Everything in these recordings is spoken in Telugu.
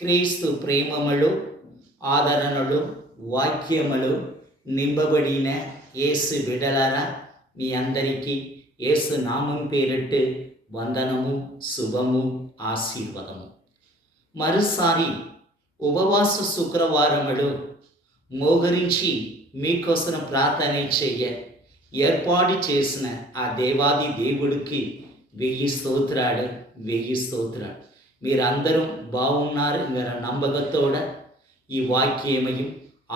క్రీస్తు ప్రేమములు ఆదరణలు వాక్యములు నింపబడిన యేసు బిడ్డలారా, మీ అందరికీ యేసు నామం పేరట్టు వందనము, శుభము, ఆశీర్వాదము. మరోసారి ఉపవాస శుక్రవారములు మోగరించి మీకోసం ప్రార్థన చెయ్య ఏర్పాటు చేసిన ఆ దేవాది దేవుడికి వెయ్యి స్తోత్రాలు. మీరందరూ బాగున్నారు మీరు నమ్మకతోడ ఈ వాక్యమయం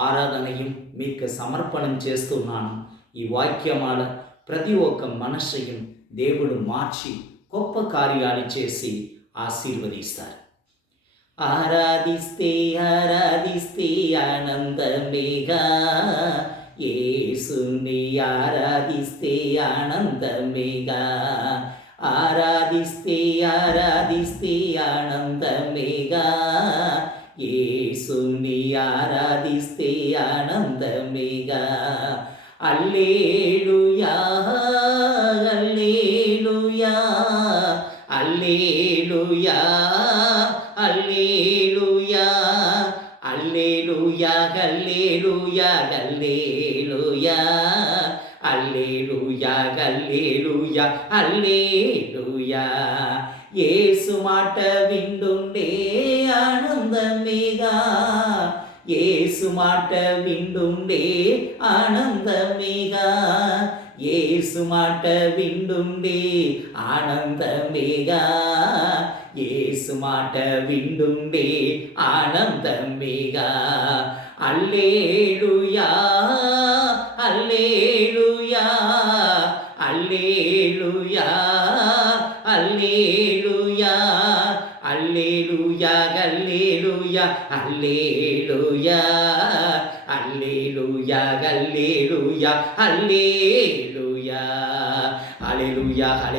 ఆరాధనయం మీకు సమర్పణం చేస్తున్నాను. ఈ వాక్యమాల ప్రతి ఒక్క మనస్సును దేవుడు మార్చి గొప్ప కార్యాలు చేసి ఆశీర్వదిస్తారు. ఆరాధిస్తే ఆనందమేగా, యేసుని ఆరాధిస్తే ఆనందమేగా, ఆరాధిస్తే ఆనందమేగా, యేసుని ఆరాధిస్తే ఆనందమేగా. హల్లెలూయా హల్లెలూయా హల్లెలూయా హల్లెలూయా హల్లెలూయా హల్లెలూయా హల్లెలూయా హల్లెలూయా హల్లెలూయా హల్లెలూయా. యేసు మాట వింటుండే ఆనందమేగా, యేసు మాట వింటుండే ఆనందమేగా, యేసు మాట వింటుండే ఆనందమేగా, యేసు మాట వింటుండే ఆనందమేగా. హల్లెలూయా హల్లెలూయా హల్లెలూయా హల్లెలూయా హల్లెలూయా హల్లెలూయా హల్లెలూయా హల్లెలూయా హల్లెలూయా హల్లెలూయా హల్లెలూయా హల్లెలూయా హల్లెలూయా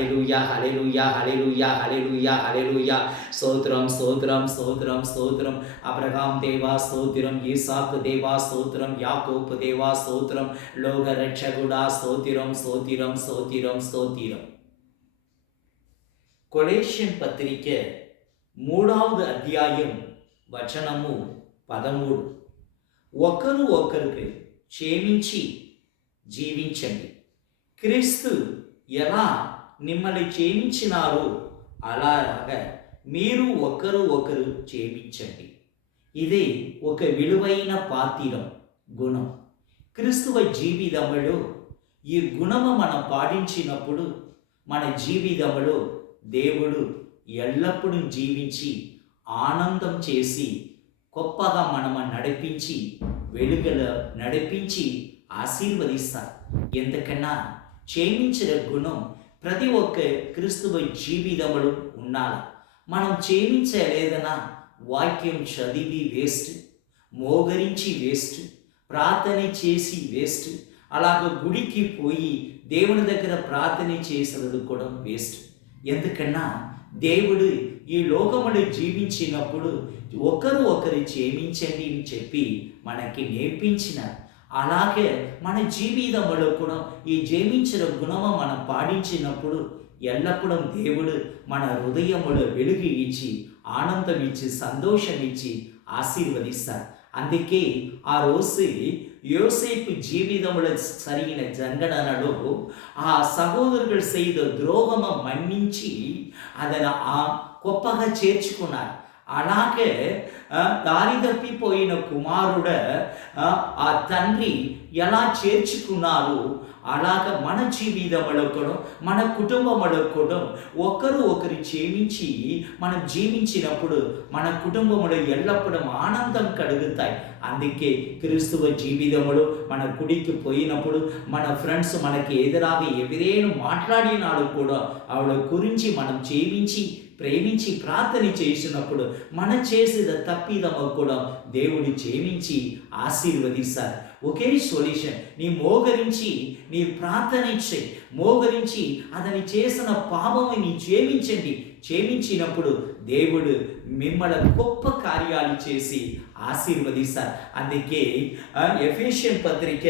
హల్లెలూయా హల్లెలూయా హల్లెలూయా. స్తోత్రం స్తోత్రం స్తోత్రం స్తోత్రం. అబ్రహాం దేవా స్తోత్రం, ఇస్సాకు దేవా స్తోత్రం, యాకోబు దేవా స్తోత్రం, లోక రక్షకుడా స్తోత్రం స్తోత్రం స్తోత్రం స్తోత్రం. కొలస్సీయుల పత్రిక 3వ అధ్యాయం వచనము 13. ఒకరు ఒకరికి క్షమించి జీవించండి. క్రీస్తు ఎలా మిమ్మల్ని క్షమించినారో అలాగా మీరు ఒకరు ఒకరు క్షమించండి. ఇది ఒక విలువైన పాత్రం గుణం. క్రీస్తువ జీవితంలో ఈ గుణము మనం పాటించినప్పుడు మన జీవితంలో దేవుడు ఎల్లప్పుడూ జీవించి ఆనందం చేసి గొప్పగా మనము నడిపించి వెలుగులో నడిపించి ఆశీర్వదిస్తారు. ఎందుకన్నా క్షమించిన గుణం ప్రతి ఒక్క క్రీస్తువ జీవితంలో ఉండాలి. మనం క్షమించలేదన్నా వాక్యం చదివి వేస్ట్, మోగరించి వేస్ట్, ప్రార్థన చేసి వేస్ట్, అలాగ గుడికి పోయి దేవుని దగ్గర ప్రార్థన చేసినది కూడా వేస్ట్. ఎందుకన్నా దేవుడు ఈ లోకములో జీవించినప్పుడు ఒకరు ఒకరు క్షమించండి అని చెప్పి మనకి నేర్పించినారు. అలాగే మన జీవితంలో కూడా ఈ జీవించిన గుణము మనం పాటించినప్పుడు ఎల్లప్పుడూ దేవుడు మన హృదయములో వెలుగు ఇచ్చి ఆనందం ఇచ్చి సంతోషం ఇచ్చి ఆశీర్వదిస్తారు. అందుకే ఆ రోజు యోసేపు జీవితంలో జరిగిన సంఘటనలో ఆ సహోదరుడు செய்த ద్రోహము మన్నించి అదను గొప్పగా చేర్చుకున్నారు. అలాగే దారి తప్పిపోయిన కుమారుడు ఆ తండ్రి ఎలా చేర్చుకున్నారు, అలాగ మన జీవితంలో కూడా మన కుటుంబంలో కూడా ఒకరు ఒకరు క్షమించి మనం జీవించినప్పుడు మన కుటుంబంలో ఎల్లప్పుడూ ఆనందం కలుగుతాయి. అందుకే క్రీస్తువ జీవితంలో మన గుడికి పోయినప్పుడు మన ఫ్రెండ్స్ మనకి ఎదురాగా ఎవరైనా మాట్లాడినాడు కూడా ఆవిడ గురించి మనం క్షమించి ప్రేమించి ప్రార్థన చేసినప్పుడు మన చేసిన తప్పిదము కూడా దేవుడు క్షమించి ఆశీర్వదిస్తారు. ఒకే సొల్యూషన్, నీ మోగరించి నీ ప్రార్థన మోగరించి అతని చేసిన పాపము నీ క్షమించండి. క్షమించినప్పుడు దేవుడు మిమ్మల్ని గొప్ప కార్యాలు చేసి ఆశీర్వదిస్తారు. అందుకే ఎఫెసీయుల పత్రిక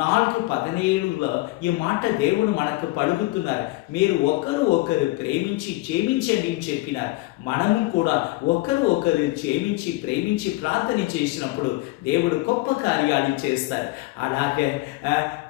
4:17లో ఈ మాట దేవుడు మనకు పలుకుతున్నారు. మీరు ఒకరు ఒకరు ప్రేమించి క్షమించండి అని చెప్పినారు. మనము కూడా ఒకరు ఒకరు ప్రేమించి ప్రార్థన చేసినప్పుడు దేవుడు గొప్ప కార్యాలు చేస్తారు. అలాగే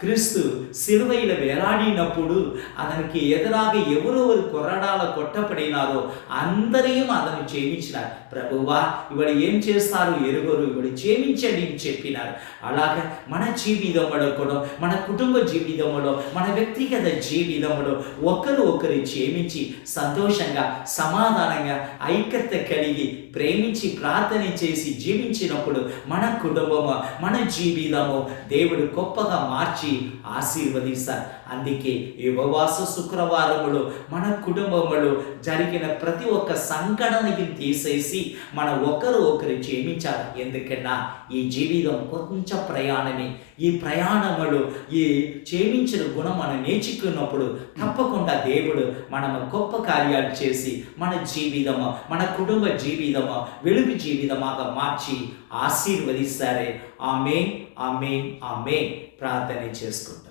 క్రీస్తు సిలువలో వేలాడినప్పుడు అతనికి ఎదురాగా ఎవరెవరు కొరడాల కొట్టబడినారో అందరినీ అతను క్షమించినారు. ప్రభువా ఇవాడు ఏం చేస్తారు ఎరుగరు, ఇవాడు క్షమించండి అని చెప్పినారు. అలాగే మన జీవితంలో కూడా, మన కుటుంబ జీవితంలో, మన వ్యక్తిగత జీవితంలో ఒకరు ఒకరు క్షమించి సంతోషంగా సమాధానంగా ఐక్యత కలిగి ప్రేమించి ప్రార్థన చేసి జీవించినప్పుడు మన కుటుంబము మన జీవితము దేవుడు గొప్పగా మార్చి ఆశీర్వదిస్తారు. అందుకే ఈ ఉపవాస శుక్రవారములో మన కుటుంబంలో జరిగిన ప్రతి ఒక్క సంఘటనకి తీసేసి మనం ఒకరు క్షమించాలి. ఎందుకన్నా ఈ జీవితం కొంచెం ప్రయాణమే. ఈ ప్రయాణములో ఈ క్షమించిన గుణం మనం నేర్చుకున్నప్పుడు తప్పకుండా దేవుడు మనం గొప్ప కార్యాలు చేసి మన జీవితము మన కుటుంబ జీవితము వెలుగు జీవితమాగా మార్చి ఆశీర్వదిస్తారే. ఆమేన్, ఆమేన్, ఆమేన్. ప్రార్థన చేసుకుంటాం.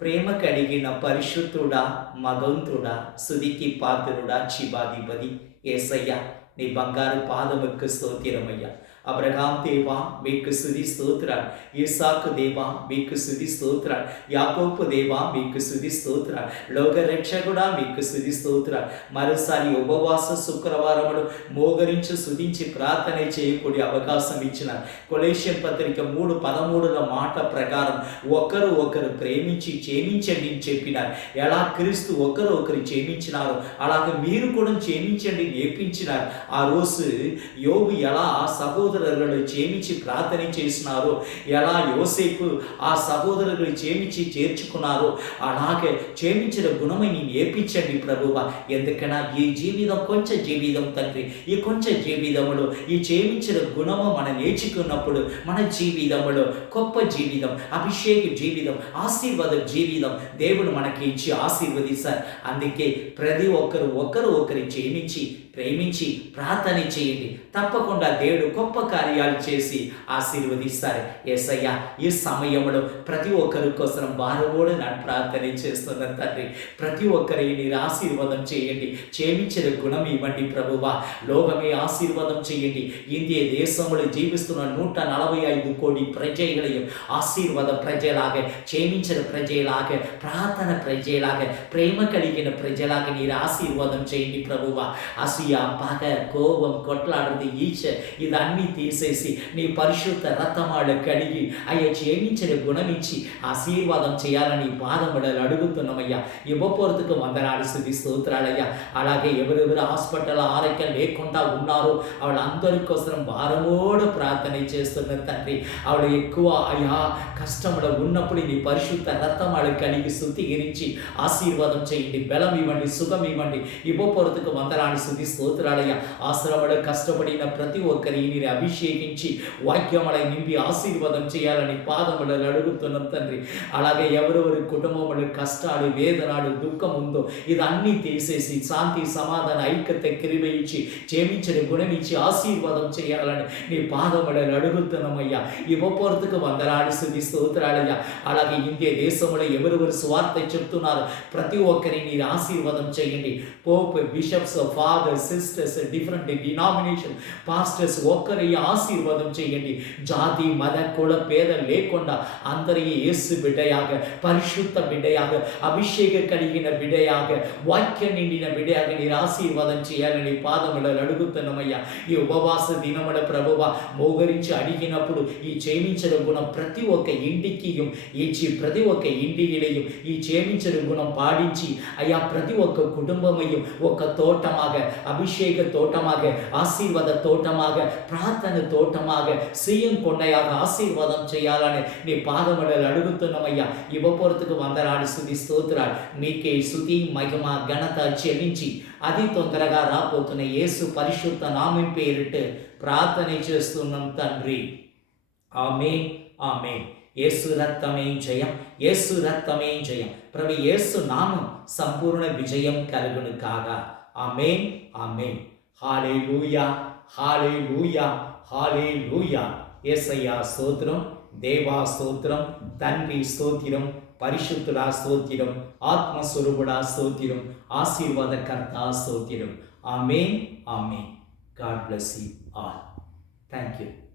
ప్రేమ కలిగిన పరిశుద్ధుడా, మగంతుడా, స్తుతికి పాత్రుడా, జీవాధిపతి యేసయ్య, నీ బంగారు పాదముకు స్తోత్రమయ్యా. అబ్రహాం దేవా మీకు స్తుతి స్తోత్రాలు, ఇస్సాకు దేవా మీకు స్తుతి స్తోత్రాలు, యాకోబు దేవా మీకు స్తుతి స్తోత్రాలు, లోక రక్షకుడా మీకు స్తుతి స్తోత్రాలు. మరోసారి ఉపవాస శుక్రవారములు మోగరించి స్తుతించి ప్రార్థన చేయకూడే అవకాశం ఇచ్చినారు. కొలస్సీయుల పత్రిక 3:13 మాట ప్రకారం ఒకరు ప్రేమించి క్షమించండి అని చెప్పినారు. ఎలా క్రీస్తు ఒకరు క్షమించినారు అలాగే మీరు కూడా క్షమించండి నేర్పించినారు. ఆ రోజు యోబు ఎలా సహోదరులను క్షమించి ప్రార్థన చేసినారో, ఎలా యోసేపు ఆ సహోదరులను క్షమించి చేర్చుకున్నారో అలాగే క్షమించిన గుణమని నేర్పించండి ప్రభువా. ఎందుకన్నా ఈ జీవితం కొంచెం జీవితం తండ్రి, ఈ కొంచెం జీవితంలో ఈ క్షమించిన గుణము మనం నేర్చుకున్నప్పుడు మన జీవితంలో గొప్ప జీవితం, అభిషేక జీవితం, ఆశీర్వాద జీవితం దేవుడు మనకి ఇచ్చి ఆశీర్వదిస్తారు. అందుకే ప్రతి ఒకరు క్షమించి ప్రేమించి ప్రార్థన చేయండి. తప్పకుండా దేవుడు గొప్ప కార్యాలు చేసి ఆశీర్వదిస్తారు. యేసయ్య ఈ సమయంలో ప్రతి ఒక్కరి కోసం భారమోడు నన్ను ప్రార్థన చేస్తున్న తండ్రి, ప్రతి ఒక్కరి మీరు ఆశీర్వాదం చేయండి. క్షమించిన గుణం ఇవ్వండి ప్రభువా. లోకమే ఆశీర్వాదం చేయండి. ఇండియా దేశంలో జీవిస్తున్న 145 కోటి ప్రజలను ఆశీర్వాద ప్రజలాగా, క్షమించిన ప్రజలాగా, ప్రార్థన ప్రజలాగా, ప్రేమ కలిగిన ప్రజలాగా మీరు ఆశీర్వాదం చేయండి ప్రభువా. పగ కోపం కొట్లాడది ఈచ ఇదన్నీ తీసేసి నీ పరిశుద్ధ రక్తమాడు కడిగి అయ్యా క్షమించిన గుణమిచ్చి ఆశీర్వాదం చేయాలని పాదముడలు అడుగుతున్నామయ్యా. యువపొరుతుకు వందనాలు స్తుతి స్తోత్రాలయ్యా. అలాగే ఎవరెవరు హాస్పిటల్ ఆరోగ్యం లేకుండా ఉన్నారో వాళ్ళందరి కోసం భారమోడు ప్రార్థన చేస్తున్న తండ్రి, ఆవిడ ఎక్కువ అయ్యా కష్టంలో ఉన్నప్పుడు నీ పరిశుద్ధ రక్తమాడు కడిగి శుద్ధీకరించి ఆశీర్వాదం చేయండి. బలం ఇవ్వండి, సుఖం ఇవ్వండి. యువపొరుతుకు వందనాలు స్తుతి స్తోత్రాలయ్యా. ఆశ్రమడ కష్టపడిన ప్రతి ఒక్కరిని మీరు అభిషేకించి వాక్యముల నింపి ఆశీర్వాదం చేయాలని పాదములను అడుగుతున్నాం తండ్రి. అలాగే ఎవరెవరి కుటుంబంలో కష్టాలు, వేదనాలు, దుఃఖం ఉందో ఇదన్నీ తీసేసి శాంతి, సమాధాన, ఐక్యత కిరివయించి క్షమించిన గుణమిచ్చి ఆశీర్వాదం చేయాలని నీ పాదములను అడుగుతున్నామయ్యా. యువపొరుతుకు వందనాలు స్తుతి స్తోత్రాలయ్యా. అలాగే ఇండియా దేశంలో ఎవరెవరు స్వార్థ చెప్తున్నారు ప్రతి ఒక్కరిని మీరు ఆశీర్వాదం చేయండి. Pope, bishops, father, sisters, different denomination pastors ఒక్కరి ఆశీర్వాదం చేయండి. జాతి, మత, కుల పేద లేకుండా అందరికీ యేసు బిడ్డయాగ, పరిశుద్ధ బిడ్డయాగ, అభిషేక కలిగిన బిడ్డయాగ, వాక్యం నిండిన బిడ్డయాగ మీరు ఆశీర్వాదం చేయాలని పాదములను అడుగుతున్నామయ్యా. ఈ ఉపవాస దినముల ప్రభువ మోగరించి అడిగినప్పుడు ఈ క్షమించిన గుణం ప్రతి ఒక్క ఇంటికి ఇచ్చి ప్రతి ఒక్క ఇంటికి ఈ క్షమించిన గుణం పాడించి అయ్యా ప్రతి ఒక్క కుటుంబమయ్యం ఒక తోటమాగ, అభిషేక తోటమాగ, ఆశీర్వాద తోటమాగ, ప్రార్థన తోటమాగ, సీఎం కొండయాగ ఆశీర్వాదం చేయాలని నీ పాదములను అడుగుతున్నామయ్యా. యువపొరుతుకు వందనాలు స్తుతి స్తోత్రాలు. నీకే స్తుతి మహిమ ఘనత చెల్లించి అది తొందరగా రాబోతున్న యేసు పరిశుద్ధ నామం పేరిట ప్రార్థన చేస్తున్నాం తండ్రి. ఆమేన్, ఆమేన్. యేసు రక్తమే జయం, యేసు రక్తమే జయం. ప్రభు యేసు నామం సంపూర్ణ విజయం కలుగును కాగా. ఆమేన్, ఆమేన్. హల్లెలూయా, హల్లెలూయా, హల్లెలూయా. యేసయ్యా స్తోత్రం, దేవా స్తోత్రం, తండ్రి స్తోత్రం, పరిశుద్ధుడా స్తోత్రం, ఆత్మస్వరూపుడా స్తోత్రం, ఆశీర్వాదకర్త స్తోత్రం. Amen, amen. God bless you all. Thank you.